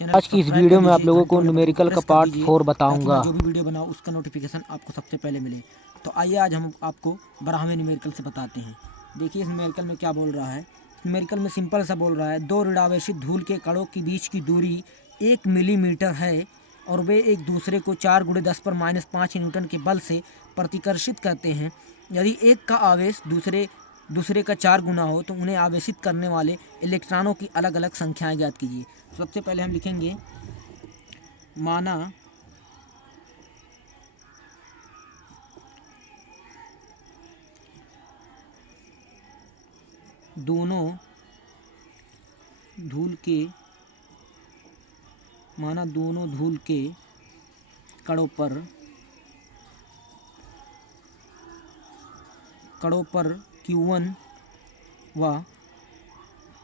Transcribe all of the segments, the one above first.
Channel आज की इस सब्सक्राइब कर वीडियो में आप लीजिए, लोगों घंटे को वाले बटन को न्यूमेरिकल का प्रेस कर पार्ट दीजिए 4 ताकि मैं बताऊंगा। जो भी वीडियो बनाऊँ उसका नोटिफिकेशन आपको सबसे पहले मिले। तो आइए आज हम आपको ब्राह्मी न्यूमेरिकल से बताते हैं। देखिए इस न्यूमेरिकल में क्या बोल रहा है। न्यूमेरिकल में सिंपल सा बोल रहा है, दो ऋणावेशित धूल के कणों के बीच की दूरी 1 मिलीमीटर है और वे एक दूसरे को 4 × 10⁻5 न्यूटन के बल से प्रतिकर्षित करते हैं। यदि एक का आवेश दूसरे का 4 गुना हो तो उन्हें आवेशित करने वाले इलेक्ट्रॉनों की अलग अलग संख्याएं ज्ञात कीजिए। सबसे पहले हम लिखेंगे माना दोनों धूल के कणों पर Q1 व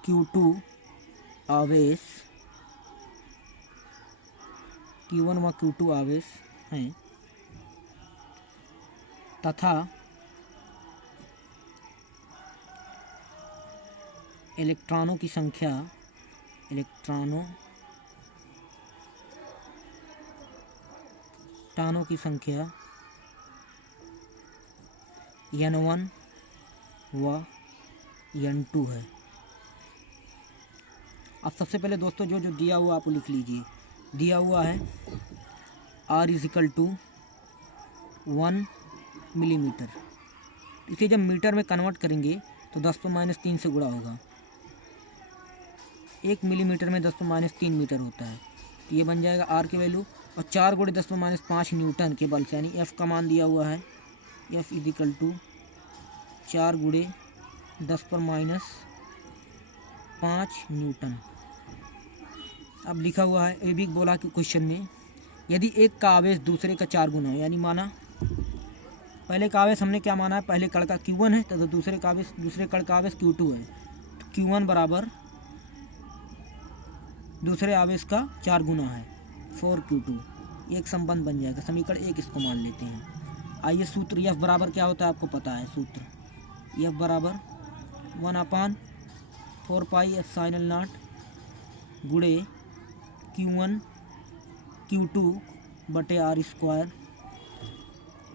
Q2 आवेश हैं तथा इलेक्ट्रॉनों की संख्या N1 व N2 है। अब सबसे पहले दोस्तों जो दिया हुआ आप लिख लीजिए। दिया हुआ है R = 1 मिलीमीटर। इसे जब मीटर में कन्वर्ट करेंगे तो 10⁻³ से गुणा होगा। 1 मिलीमीटर में 10⁻³ मीटर होता है, तो ये बन जाएगा R की वैल्यू। और 4 × 10⁻5 न्यूटन के बल से, यानी F का मान दिया हुआ है, F = 4 × 10⁻5 न्यूटन। अब लिखा हुआ है, ये भी बोला कि क्वेश्चन में यदि एक का आवेश दूसरे का 4 गुना हो, यानी माना पहले का आवेश हमने क्या माना है, पहले कण का Q1 है तथा दूसरे कण का आवेश Q2 है, तो Q1 बराबर दूसरे आवेश का 4 गुना है 4Q2। एक संबंध बन जाएगा, समीकरण 1 इसको मान लेते हैं। आइए सूत्र F बराबर क्या होता है आपको पता है। सूत्र F बराबर 1/4πε0 गुणे Q1 Q2 बटे R²।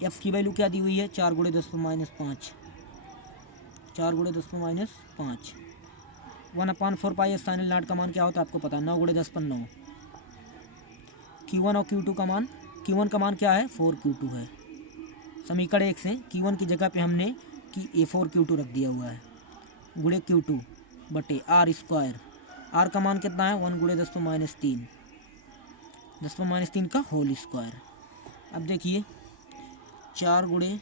F की वैल्यू क्या दी हुई है, 4 × 10⁻5। 4 × 10⁻5 1/4πε0 का मान क्या होता है आपको पता है, 9 × 10⁻9। Q1 और Q2 का मान, Q1 का मान क्या है, 4Q2 है। समीकरण 1 से Q1 की जगह पे हमने कि 4Q2 रख दिया हुआ है, गुणे Q2 बटे R²। R का मान कितना है, 1 × 10⁻3, 10⁻3 का होल स्क्वायर। अब देखिए 4 ×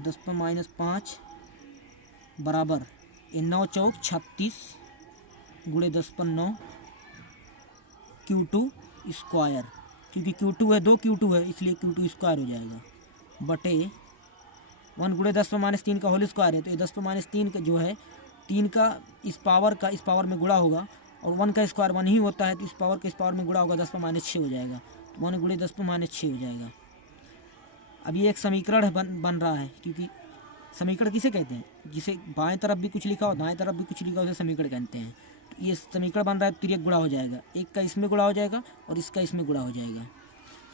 10⁻5 बराबर 9 × 4 = 36 × 10⁻9 Q2 स्क्वायर, क्योंकि Q2 है, 2 Q2 है, इसलिए Q2 स्क्वायर हो जाएगा, बटे 1 × 10⁻3 का होल स्क्वायर है, तो ये 10⁻3 का जो है 3 का इस पावर में गुणा होगा, और 1 का स्क्वायर 1 ही होता है, तो इस पावर में गुणा होगा, 10⁻6 हो जाएगा, तो 1 × 10⁻6 हो जाएगा। अब ये एक समीकरण बन रहा है, क्योंकि समीकरण किसे कहते हैं, जिसे बाएं तरफ भी कुछ लिखा हो दाएं तरफ भी कुछ लिखा हो, उसे समीकरण कहते हैं। तो ये समीकरण बन रहा है, तिर्यक गुणा हो जाएगा, एक का इसमें गुणा हो जाएगा और इसका इसमें गुणा हो जाएगा।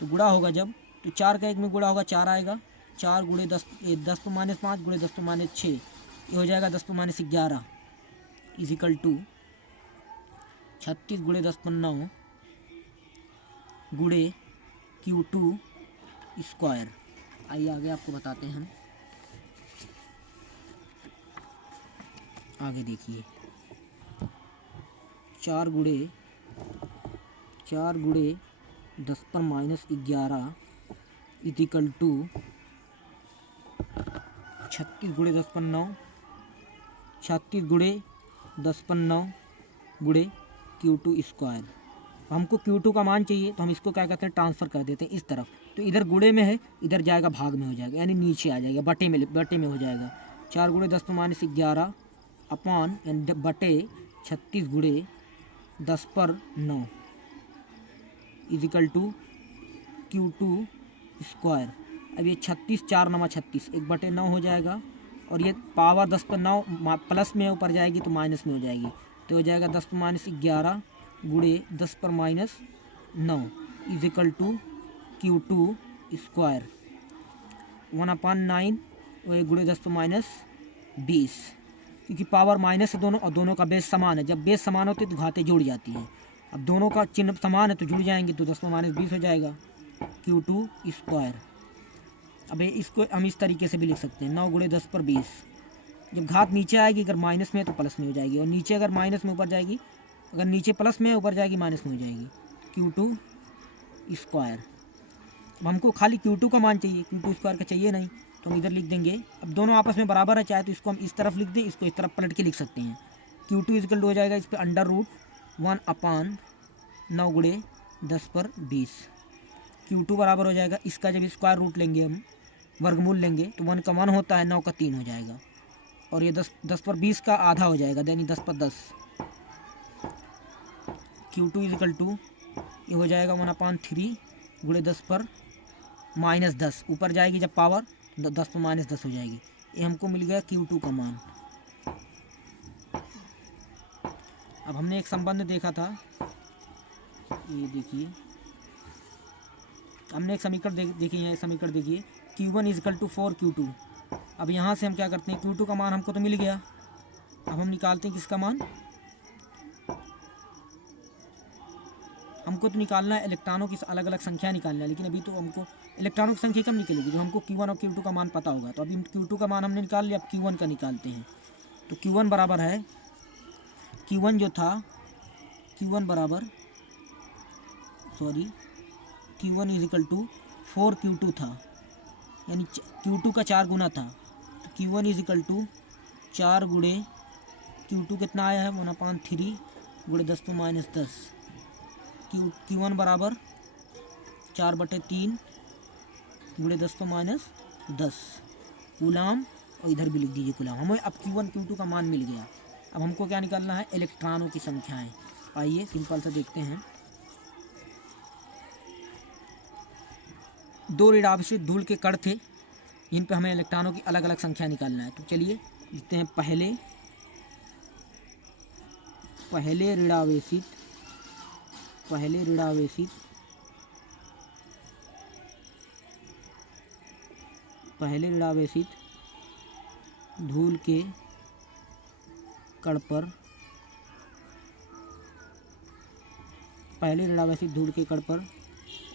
तो गुणा होगा जब, तो 4 का 1 में गुणा होगा, 4 आएगा, 4 × 10⁻5 × 10⁻6, ये हो जाएगा 10⁻11 = 36 × 10⁻9 गुणे Q2 स्क्वायर। आइए आगे आपको बताते हैं हम। आगे देखिए 4 × 10⁻11 = 36 × 10⁻9 गुणे Q2 स्क्वायर। हमको Q2 का मान चाहिए, तो हम इसको क्या करते हैं, ट्रांसफ़र कर देते हैं इस तरफ, तो इधर गुणे में है, इधर जाएगा भाग में हो जाएगा, यानी नीचे आ जाएगा, बटे में हो जाएगा। 4 × 10⁻11 अपान बटे 36 × 10⁻9 = Q2 स्क्वायर। अब ये 36 4 9 36 1/9 हो जाएगा, और ये पावर 10⁻9 प्लस में ऊपर जाएगी तो माइनस में हो जाएगी, तो हो जाएगा 10⁻11 गुड़े 10⁻9 is equal to Q2 square 1/9 और गुड़े 10⁻20, क्योंकि पावर माइनस है दोनों और दोनों का बेस समान है। जब बेस समान होते तो घातें जुड़ जाती हैं। अब दोनों का चिन्ह समान है तो जुड़ जाएंगे, तो 10⁻20 हो जाएगा Q2 स्क्वायर। अब इसको हम इस तरीके से भी लिख सकते हैं 9 गुड़े 10/20। जब घात नीचे आएगी, अगर माइनस में है तो प्लस में हो जाएगी, और नीचे अगर माइनस में ऊपर जाएगी, अगर नीचे प्लस में ऊपर जाएगी माइनस में हो जाएगी Q2 स्क्वायर। अब हमको खाली Q2 का मान चाहिए, Q2 स्क्वायर का चाहिए नहीं, तो हम इधर लिख देंगे। अब दोनों आपस में बराबर है, चाहे तो इसको हम इस तरफ लिख दें, इसको इस तरफ पलट के लिख सकते हैं। Q2 इक्वल हो जाएगा इस पर √1/9 गुड़े 10/20। Q2 बराबर हो जाएगा, इसका जब स्क्वायर रूट लेंगे हम, वर्गमूल लेंगे, तो 1 का 1 होता है, 9 का 3 हो जाएगा, और ये 10/20 का आधा हो जाएगा, यानी 10/10। Q2 इक्वल टू ये हो जाएगा 1/3 गुड़े 10/-10, ऊपर जाएगी जब पावर 10/-10 हो जाएगी। ये हमको मिल गया Q2 का मान। अब हमने एक संबंध देखा था, ये देखिए, हमने एक समीकरण देखी है, समीकरण देखिए Q1 इक्वल टू 4Q2। अब यहाँ से हम क्या करते हैं, Q2 का मान हमको तो मिल गया, अब हम निकालते हैं किसका मान, हमको तो निकालना है इलेक्ट्रॉनों की अलग अलग संख्या निकालना है, लेकिन अभी तो हमको इलेक्ट्रॉनों की संख्या कम निकलेगी, जो हमको Q1 और Q2 का मान पता होगा। तो अभी Q2 का मान हमने निकाल लिया, अब Q1 का निकालते हैं। तो Q1 बराबर है, Q1 जो था, Q1 बराबर Q1 is equal to 4Q2 था, यानी Q2 का 4 गुना था। तो Q1 इज इक्वल टू 4 गुड़े Q2 कितना आया है 1/3 गुड़े 10⁻10। Q1 बराबर 4/3 गुड़े 10⁻10 कूलाम, और इधर भी लिख दीजिए कूलाम। हमें अब Q1 Q2 का मान मिल गया। अब हमको क्या निकालना है, इलेक्ट्रॉनों की संख्याएं। आइए सिंपल सा देखते हैं। दो ऋणावेशित धूल के कण थे, इन पे हमें इलेक्ट्रॉनों की अलग अलग संख्या निकालना है। तो चलिए लिखते हैं, पहले ऋणावेशित धूल के कण पर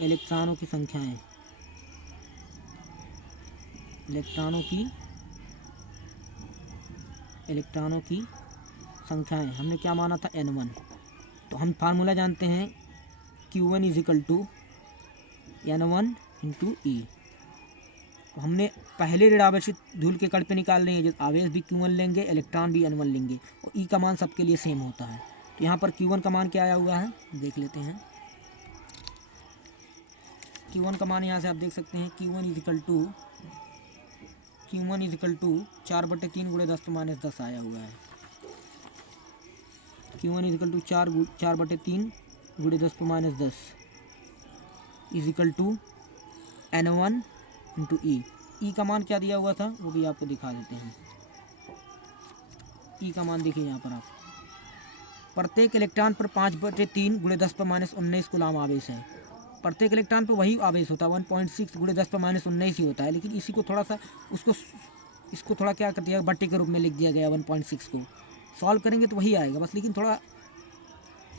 इलेक्ट्रॉनों की संख्याएं हमने क्या माना था, N1। तो हम फार्मूला जानते हैं, Q1 is equal to N1 into E। हमने पहले ऋणावेशित धूल के कण पे निकाल रहे हैं, जो आवेश भी Q1 लेंगे, इलेक्ट्रॉन भी N1 लेंगे, और E का मान सबके लिए सेम होता है। तो यहाँ पर Q1 का मान क्या आया हुआ है, देख लेते हैं। Q1 का मान यहाँ से आप देख सकते हैं, Q1 इज इक्वल टू 4/3 गुड़े 10⁻10 आया हुआ है। Q1 इज इक्वल टू 4/3 गुड़े 10⁻10 is equal to N1 into E। E का मान क्या दिया हुआ था, वो भी आपको दिखा देते हैं। E का मान देखिए यहाँ पर आप, प्रत्येक इलेक्ट्रॉन पर 5/3 गुड़े 10⁻19 कूलाम आवेश है। प्रत्येक इलेक्ट्रॉन पे वही आवेश होता है, 1.6 गुड़े 10⁻19 ही होता है, लेकिन इसी को थोड़ा सा इसको थोड़ा क्या कर दिया, बट्टे के रूप में लिख दिया गया 1.6 को। सॉल्व करेंगे तो वही आएगा बस, लेकिन थोड़ा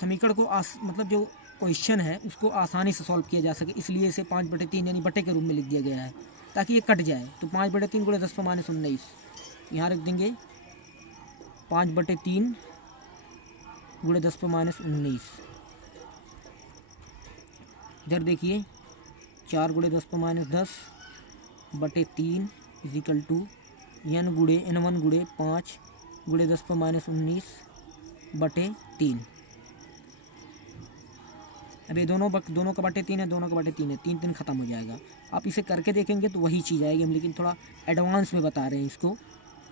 समीकरण को मतलब जो क्वेश्चन है उसको आसानी से सॉल्व किया जा सके, इसलिए इसे 5/3 यानी बट्टे के रूप में लिख दिया गया है, ताकि ये कट जाए। तो 5/3 गुड़े 10⁻19 यहाँ रख देंगे, 5/3 गुड़े 10⁻19। इधर देखिए 4 गुड़े 10⁻10/3 इज इक्वल टू N1 गुड़े 5 गुड़े 10⁻19/3। अब ये दोनों का 3 है, दोनों का 3 है, 3 ख़त्म हो जाएगा। आप इसे करके देखेंगे तो वही चीज़ आएगी, हम लेकिन थोड़ा एडवांस में बता रहे हैं इसको,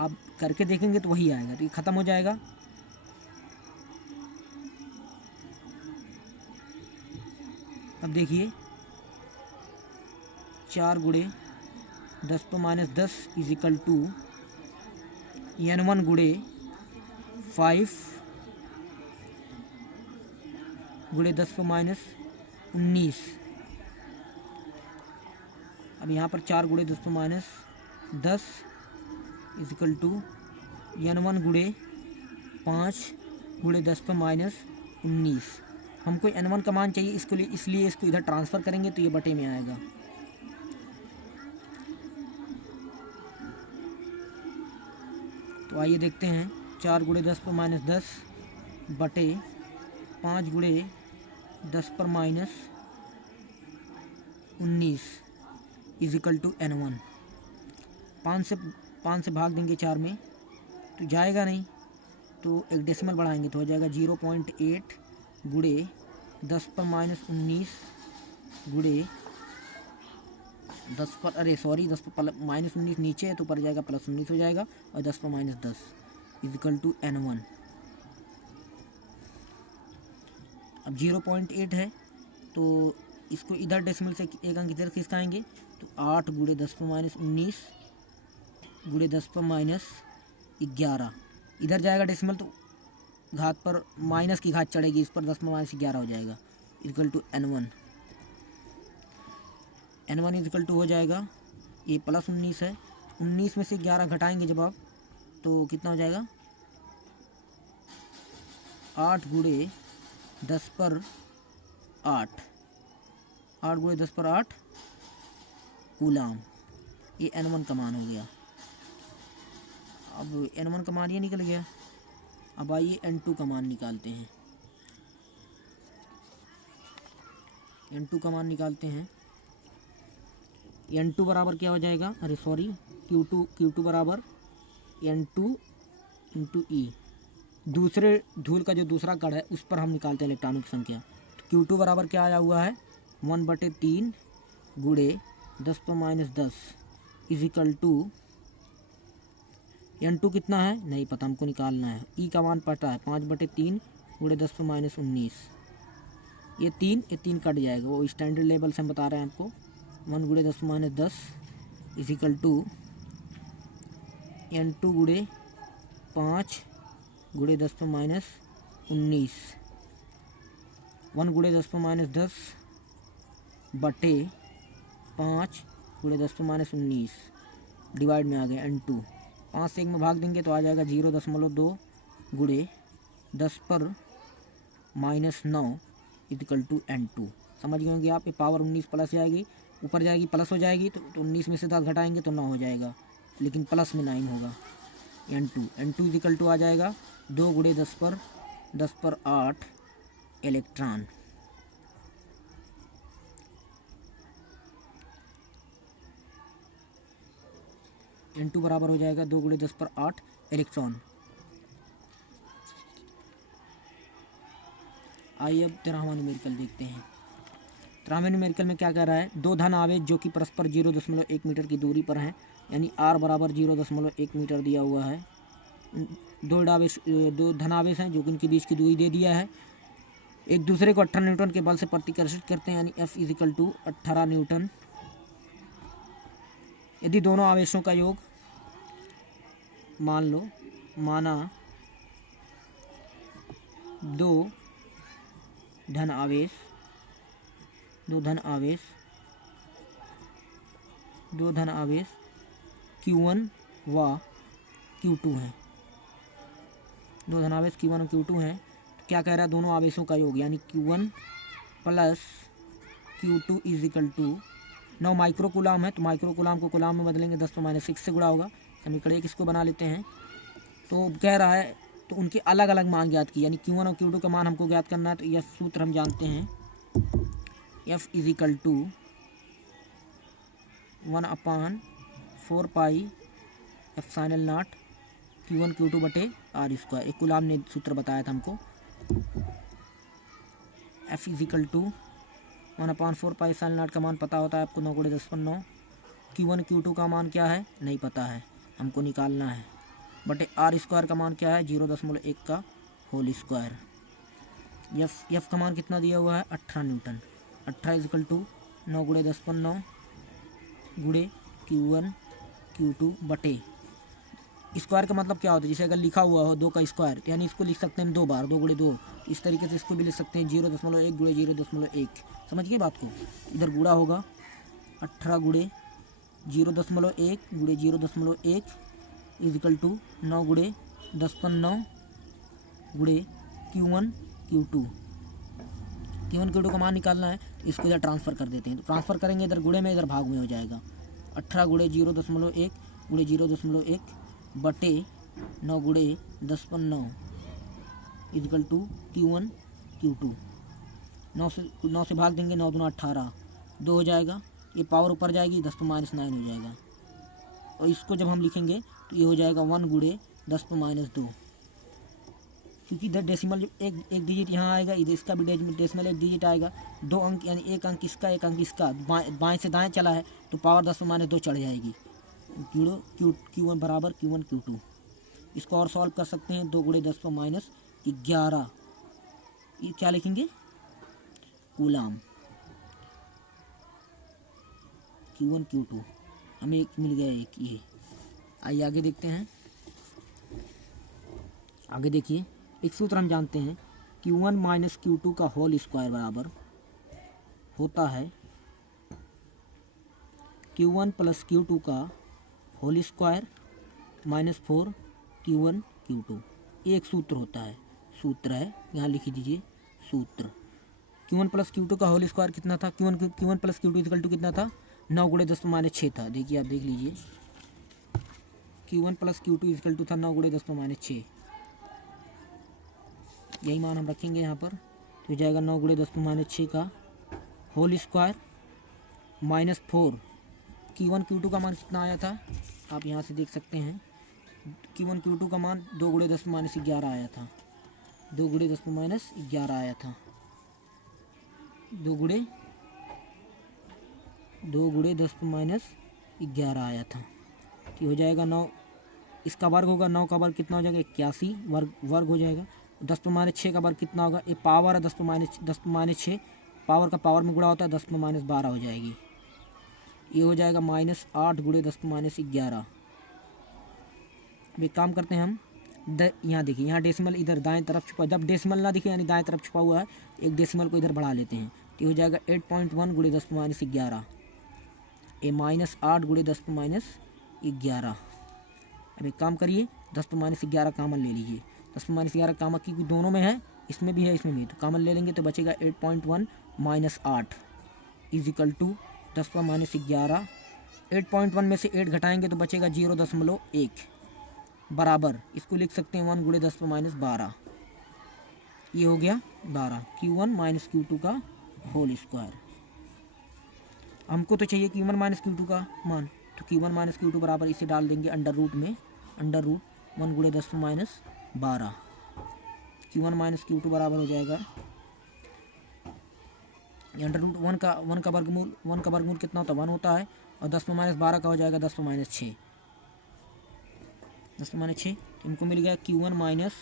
आप करके देखेंगे तो वही आएगा, तो ये ख़त्म हो जाएगा। अब देखिए 4 गुड़े 10⁻10 इज इक्वल टू N1 गुड़े 5 गुणे 10⁻19। अब यहाँ पर 4 गुणे 10⁻10 इजिकल टू n1 गुणे 5 गुणे 10⁻19। हमको n1 का मान चाहिए, इसलिए इसको इधर ट्रांसफ़र करेंगे तो ये बटे में आएगा। तो आइए देखते हैं, 4 गुणे 10⁻10 बटे 5 गुणे 10⁻19 इजिकल टू n1। 5 से भाग देंगे 4 में तो जाएगा नहीं, तो एक डेसिमल बढ़ाएंगे तो हो जाएगा 0.8 गुणे 10⁻19 गुणे 10 पर -19 नीचे है तो ऊपर जाएगा +19 हो जाएगा, और 10⁻10 इजिकल टू n1। अब 0.8 है तो इसको इधर डेसिमल से एक अंक इधर खिसकाएंगे तो 8 गुणे 10⁻19 गुणे 10⁻11 इधर जाएगा डेसिमल तो घात पर माइनस की घात चढ़ेगी, इस पर 10⁻11 हो जाएगा equal to n1। n1 equal to हो जाएगा, ये +19 है, 19 में से 11 घटाएंगे जब आप तो कितना हो जाएगा 8 गुणे 10 पर 8 गुणे 10 पर 8 कूलाम। ये n1 का मान हो गया। अब n1 का मान ये निकल गया। अब आइए n2 का मान निकालते हैं। n2 का मान निकालते हैं। n2 बराबर क्या हो जाएगा, q2 बराबर n2 इंटू ई। दूसरे धूल का जो दूसरा कण है उस पर हम निकालते हैं इलेक्ट्रॉनों की संख्या। तो q2 बराबर क्या आया हुआ है 1/3 गुणे 10⁻10 इजिकल टू n2 कितना है नहीं पता, हमको निकालना है। ई का मान पता है 5/3 गुणे 10⁻19। ये 3 कट जाएगा, वो स्टैंडर्ड लेवल से हम बता रहे हैं आपको। 1 गुणे 10⁻10 इजिकल टू n2 गुणे 5 गुणे 10⁻19। 1 गुणे 10⁻10 बटे 5 गुणे 10⁻19 डिवाइड में आ गया n2। 5 से 1 में भाग देंगे तो आ जाएगा 0.2 गुणे 10 पर -9 इक्वल टू n2। समझ गए होंगे आप। ये पावर 19 प्लस जाएगी, ऊपर जाएगी प्लस हो जाएगी तो 19 में से 10 घटाएंगे तो 9 हो जाएगा, लेकिन प्लस में 9 होगा। n2 इक्वल टू आ जाएगा 2 गुणे 10 पर 8 इलेक्ट्रॉन। n2 बराबर हो जाएगा 2 गुणे 10 पर 8 इलेक्ट्रॉन। आइए अब 13वां न्यूमेरिकल देखते हैं। 13वें न्यूमेरिकल में क्या कह रहा है, 2 धन आवेश जो कि परस्पर 0.1 मीटर की दूरी पर हैं, यानी r बराबर 0.1 मीटर दिया हुआ है। 2 धन आवेश हैं जो कि उनके बीच की दूरी दे दिया है। एक दूसरे को 18 न्यूटन के बल से प्रतिकर्षित करते हैं, यानी F इजिकल टू 18 न्यूटन। यदि दोनों आवेशों का योग माना 2 धन आवेश Q1 व Q2 हैं। 2 धन आवेश Q1 और Q2 हैं, तो क्या कह रहा है, दोनों आवेशों का योग यानी Q1 plus Q2 is equal to 9 micro coulomb है, तो माइक्रो कूलाम को कूलाम में बदलेंगे 10⁻6 से गुणा होगा। समीकरण 1 इसको बना लेते हैं। तो कह रहा है तो उनके अलग अलग मान ज्ञात की, यानी Q1 और Q2 का मान हमको ज्ञात करना है। तो यह सूत्र हम जानते हैं, F is equal to 1/4 pi epsilon naught Q1 Q2 बटे R स्क्वायर। एक कूलाम ने सूत्र बताया था हमको। F is equal to 1/4 pi epsilon naught का मान पता होता है आपको, 9 गुणे 10 पर 9। Q1 Q2 का मान क्या है नहीं पता है, हमको निकालना है, बटे R स्क्वायर का मान क्या है 0.1 का होल स्क्वायर। F का मान कितना दिया हुआ है 18 न्यूटन। 18 इक्वल टू 9 गुणे 10 पर 9 गुणे Q1 Q2 बटे स्क्वायर का मतलब क्या होता है, जैसे अगर लिखा हुआ हो 2 का स्क्वायर, यानी इसको लिख सकते हैं हम 2 बार, 2 गुणे 2। इस तरीके से इसको भी लिख सकते हैं 0.1 गुणे 0.1। समझ गए बात को। इधर गुणा होगा 18 गुणे 0.1 गुणे 0.1 इजिकल टू 9 गुणे 10/9 गुणे Q1 Q2। Q1 Q2 का मान निकालना है, तो इसको इधर ट्रांसफ़र कर देते हैं। तो ट्रांसफ़र करेंगे इधर गुणे में, इधर भाग में हो जाएगा। 18 गुणे 0.1 गुणे 0.1 बटे 9 गुणे 10/9 इजिकल टू Q1 Q2। 9 से भाग देंगे, 9 दूना 18, 2 हो जाएगा। ये पावर ऊपर जाएगी, 10⁻9 हो जाएगा। और इसको जब हम लिखेंगे तो ये हो जाएगा 1 गुणे 10⁻2, क्योंकि इधर डेसिमल एक डिजिट यहाँ आएगा, इधर इसका भी डेसिमल एक डिजिट आएगा। 2 अंक यानी एक अंक इसका एक अंक इसका, बाएं से दाएं चला है तो पावर 10⁻2 चढ़ जाएगी। Q1 बराबर Q1 Q2। इसको और सॉल्व कर सकते हैं। 2 गुणे 10⁻11, ये क्या लिखेंगे, कूलाम। Q1 Q2 हमें एक मिल गया, एक ये। आइए आगे देखते हैं। आगे देखिए, एक सूत्र हम जानते हैं, Q1 माइनस Q2 का होल स्क्वायर बराबर होता है Q1 प्लस Q2 का whole square minus 4 Q1 Q2। एक सूत्र होता है, सूत्र है, यहाँ लिख दीजिए सूत्र। Q1 प्लस Q2 का होल स्क्वायर कितना था, Q1 plus Q2 equal to कितना था, 9 गुणे 10⁻6 था। देखिए आप देख लीजिए, Q1 plus Q2 equal to था 9 गुणे 10⁻6। यही मान हम रखेंगे यहाँ पर, तो हो जाएगा 9 गुणे 10⁻6 का whole square minus 4। Q1 Q2 का मान कितना आया था, आप यहाँ से देख सकते हैं। Q1 Q2 का मान 2 गुणे 10⁻11 आया था। 2 गुणे 10⁻11 आया था। 2 गुणे 10⁻11 आया था। तो हो जाएगा 9, इसका वर्ग होगा, 9 का वर्ग कितना हो जाएगा, 81 वर्ग हो जाएगा। 10⁻6 का वर्ग कितना होगा, ये पावर है 10⁻6, पावर का पावर में गुणा होता है, 10⁻12 हो जाएगी। ये हो जाएगा -8 गुणे 10⁻11। अब एक काम करते हैं हम, यहाँ देखिए, यहाँ डेसिमल इधर दाएं तरफ छुपा, जब डेसिमल ना दिखे यानी दाएं तरफ छुपा हुआ है, एक डेसिमल को इधर बढ़ा लेते हैं। तो ये हो जाएगा 8.1 गुणे 10⁻11, ये -8 गुणे 10⁻11। अब एक काम करिए, 10⁻11 कामन ले लीजिए। 10⁻11 कामन, क्योंकि दोनों में है, इसमें भी है इसमें भी, तो कामन ले लेंगे तो बचेगा 8.1 माइनस 8 इजिकल टू 10⁻11। 8.1 में से 8 घटाएंगे तो बचेगा 0.1 बराबर, इसको लिख सकते हैं 1 गुणे 10⁻12। ये हो गया 12 Q1 माइनस Q2 का होल स्क्वायर। हमको तो चाहिए Q1 माइनस Q2 का मान, तो Q1 माइनस Q2 बराबर इसे डाल देंगे अंडर रूट में, अंडर रूट 1 गुणे 10⁻12। Q1 माइनस Q2 बराबर हो जाएगा अंडर रूट 1 का वर्गमूल, 1 का वर्गमूल कितना होता है, 1 होता है, और 10⁻12 का हो जाएगा 10⁻6। 10⁻6 तो इनको मिल गया Q1 माइनस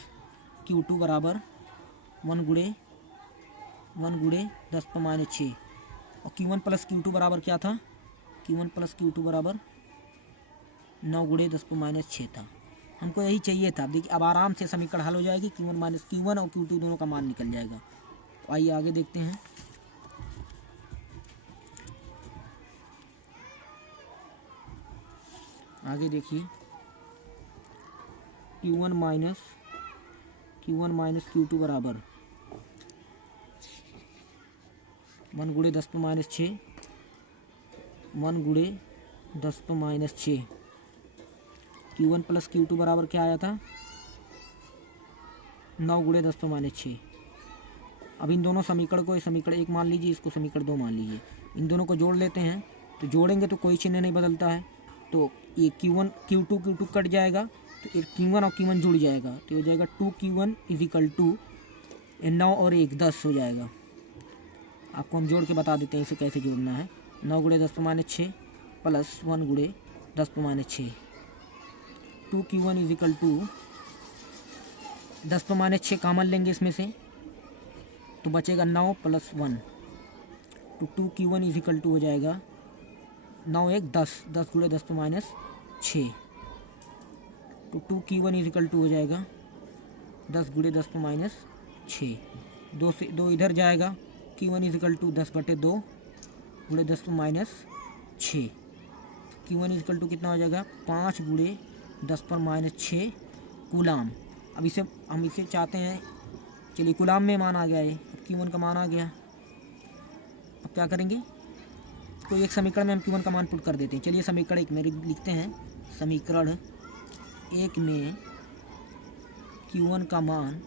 Q2 बराबर 1 गुणे 10⁻6। और Q1 प्लस Q2 बराबर क्या था, Q1 प्लस Q2 बराबर 9 गुणे 10⁻6 था। हमको यही चाहिए था। देखिए अब आराम से समीकरण हल हो जाएगी, Q1 और Q2 दोनों का मान निकल जाएगा। तो आइए आगे देखते हैं। आगे देखिए, Q1 माइनस Q2 बराबर 1 गुणे 10⁻6, 1 गुणे 10⁻6। Q1 प्लस Q2 बराबर क्या आया था, 9 गुणे 10⁻6। अब इन दोनों समीकरण को, समीकरण 1 मान लीजिए, इसको समीकरण 2 मान लीजिए। इन दोनों को जोड़ लेते हैं, तो जोड़ेंगे तो कोई चिन्ह नहीं बदलता है, तो ये Q2 कट जाएगा, तो Q1 और Q1 जुड़ जाएगा, तो हो जाएगा 2Q1 इजिकल टू 9 और 1 10 हो जाएगा। आपको हम जोड़ के बता देते हैं इसे कैसे जोड़ना है। 9 गुणे 10⁻6 प्लस 1 गुणे 10⁻6, 2Q1 इजिकल टू 10⁻6 कामन लेंगे इसमें से, तो बचेगा 9 प्लस 1, तो 2Q1 इजिकल टू हो जाएगा 9 1 10 गुणे 10⁻6, तो 2Q1 इज इक्वल टू हो जाएगा 10 गुणे 10 पर माइनस 6। 2 से 2 इधर जाएगा, Q1 इज इक्वल टू 10/2 गुणे 10 पर minus 6। Q1 is equal to कितना हो जाएगा 5 गुणे 10 पर माइनस 6 कूलाम। अब इसे हम इसे चाहते हैं, चलिए कूलाम में मान आ गया है, अब Q1 का मान आ गया। अब क्या करेंगे, कोई एक समीकरण में हम Q1 का मान पुट कर देते हैं। चलिए समीकरण 1 में लिखते हैं, समीकरण 1 में Q1 का मान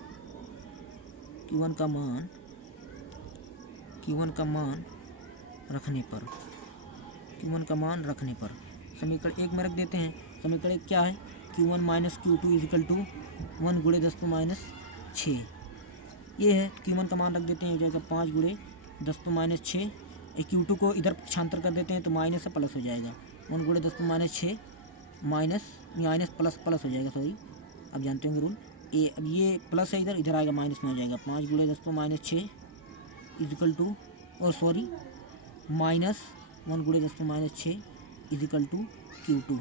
रखने पर समीकरण 1 में रख देते हैं। समीकरण 1 क्या है, Q1 minus Q2 is equal to 1 गुणे 10 पर माइनस 6। ये है, Q1 का मान रख देते हैं, हो जाएगा 5 गुणे 10 पर माइनस 6। Q2 को इधर पक्षांतर कर देते हैं तो माइनस से प्लस हो जाएगा, 1 गुणे 10 पर माइनस 6 माइनस प्लस हो जाएगा, सॉरी आप जानते होंगे रूल। अब ये प्लस है, इधर आएगा माइनस में हो जाएगा, 5 गुणे 10 पर minus 6 is equal to minus 1 गुणे 10 पर minus 6 is equal to Q2।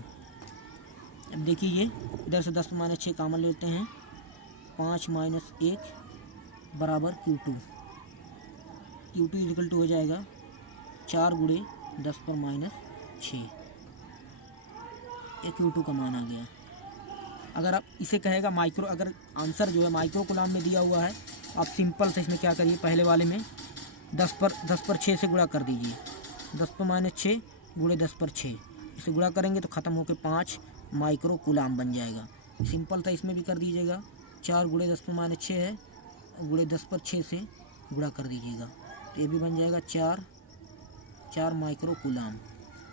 अब देखिए ये इधर से 10 पर माइनस 6 कॉमन लेते हैं, 5 माइनस 1 बराबर Q2 इज इक्वल टू हो जाएगा 4 गुणे 10 पर माइनस 6। ये Q2 का मान आ गया। अगर आप इसे कहेगा माइक्रो, अगर आंसर जो है माइक्रो कूलाम में दिया हुआ है, आप सिंपल से इसमें क्या करिए, पहले वाले में 10 पर 6 से गुणा कर दीजिए, 10 पर माइनस 6 गुणे 10 पर 6, इसे गुणा करेंगे तो ख़त्म होकर 5 माइक्रो कूलाम बन जाएगा। सिंपल था, इसमें भी कर दीजिएगा, 4 गुणे 10 पर माइनस 6 है, गुणे 10 पर 6 से गुणा कर दीजिएगा तो ये भी बन जाएगा 4 माइक्रो कूलाम।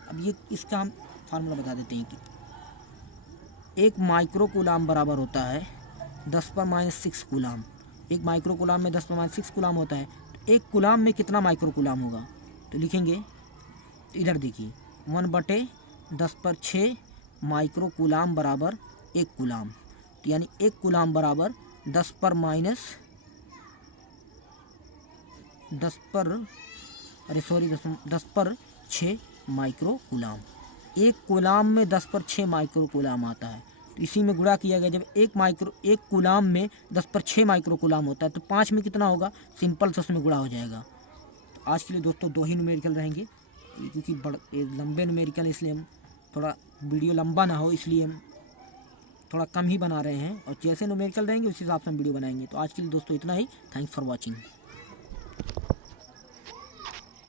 अब ये इसका हम फार्मूला बता देते हैं कि 1 माइक्रो कूलाम बराबर होता है 10 पर माइनस 6 कूलाम। 1 माइक्रो कूलाम में 10 पर माइनस 6 कूलाम होता है, तो 1 कूलाम में कितना माइक्रो कूलाम होगा, तो लिखेंगे, तो इधर देखिए 1/10 पर 6 माइक्रो कूलाम बराबर 1 कूलाम, तो यानी 1 कूलाम बराबर 10 पर 6 माइक्रो कूलाम। 1 कूलाम में 10 पर 6 माइक्रो कूलाम आता है, तो इसी में गुणा किया गया। जब 1 कूलाम में 10 पर 6 माइक्रो कूलाम होता है तो 5 में कितना होगा, सिंपल से उसमें गुणा हो जाएगा। तो आज के लिए दोस्तों 2 ही न्यूमेरिकल रहेंगे, क्योंकि लंबे न्यूमेरिकल, इसलिए हम थोड़ा वीडियो लंबा ना हो इसलिए हम थोड़ा कम ही बना रहे हैं, और जैसे न्यूमेरिकल रहेंगे उस हिसाब से हम वीडियो बनाएंगे। तो आज के लिए दोस्तों इतना ही। Thanks for watching.